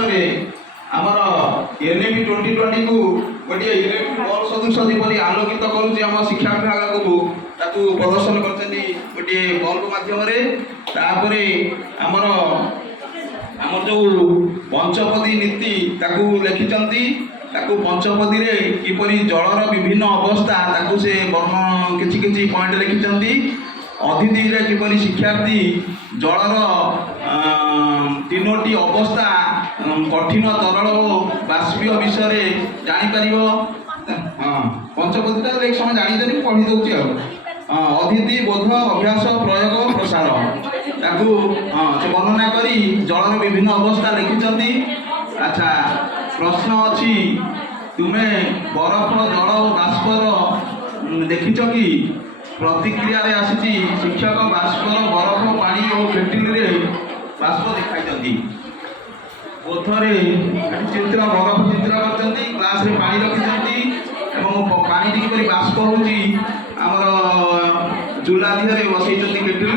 ଅଞ୍ଚଳରେ ଆମର NAP 2020 को गोटे इलेक्ट्रिक बल्ब सदृश जेपरी आलोकित करुच्ची आम शिक्षा विभाग को ताकू प्रदर्शन कर गोटे बल्ब मध्यम आमर आमर जो पंचपदी नीति ताकू लिखिंट ताकू पंचपदी रे किपरि जलर विभिन्न अवस्था ताकू से वर्ण किछि पॉइंट लिखिंट अतिथि रे किपरि शिक्षार्थी जलर तीनोटी अवस्था कठिन तरल और बाष्पीय विषय जापर। हाँ पंचपदी एक समय जानी पढ़ी दूसरी अतिथि बोध अभ्यास प्रयोग प्रसार ताकू हाँ से वर्णना करी जलर विभिन्न अवस्था लिखिंट। अच्छा प्रश्न अच्छी तुम्हें बरफ जल और बाष्पर देखिछ कि प्रतिक्रिया रे आसी शिक्षक बाष्पर बरफ पानी और केटिल रे बाष्प देखाई बोधरे चित्र बरफ चित्र कर ग्लास रे पानी रखिंट और पानी किपरि बाष्प होची आमर चूल्हा दिहरे बसई केटिल।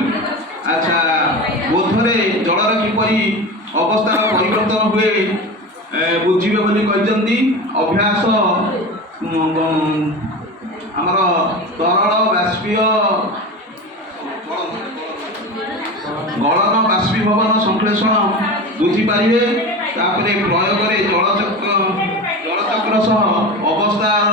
अच्छा बोधरे जलर किपरि अवस्थार परिवर्तन हुए बुझे बोली कहते अभ्यास आमर तरल बाष्पीय गलन बाष्पीभवन संश्लेषण बुझीपारे प्रयोग जलचक्र सह अवस्थार